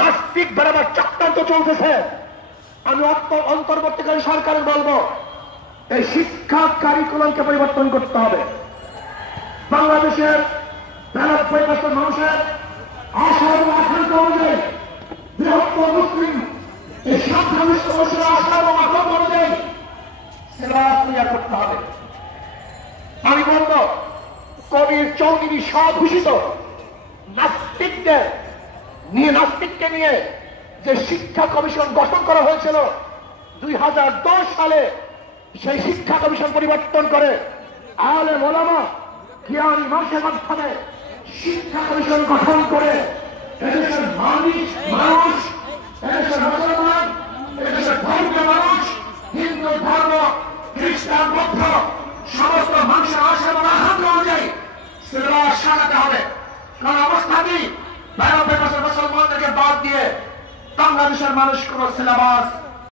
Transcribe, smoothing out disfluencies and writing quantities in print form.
নাস্তিক বেড়াবার চক্রান্ত চলতেছে। আমি অন্তর্বর্তীকালীন সরকারের বলবো, এই শিক্ষা কারিকুলামকে পরিবর্তন করতে হবে। বাংলাদেশের 93% মানুষের আশা এবং আকাঙ্ক্ষা অনুযায়ী, বৃহত্তর মুসলিম এই সংখ্যালঘু মানুষের আশা এবং আকাঙ্ক্ষা অনুযায়ী সিলেবাস তৈরি করতে হবে। আমি বলবো, কবির চৌধুরী স্বঘোষিত নাস্তিককে নিয়ে যে শিক্ষা কমিশন গঠন করা হয়েছিল 2010 সালে, সেই শিক্ষা কমিশন পরিবর্তন করে আলেম ওলামা জ্ঞানী মানুষের মাধ্যমে শিক্ষা কমিশন গঠন করে এদেশের মানুষ, এদেশের মুসলমান, এদেশের ধর্মের মানুষ, হিন্দু ধর্ম, খ্রিস্টান, বৌদ্ধ সমস্ত মানুষের আশা এবং আকাঙ্ক্ষা অনুযায়ী সিলেবাস সাজাতে হবে। কারণ অবস্থাতেই 93% মুসলমানদেরকে বাদ দিয়ে বাংলাদেশের মানুষ কোন সিলেবাস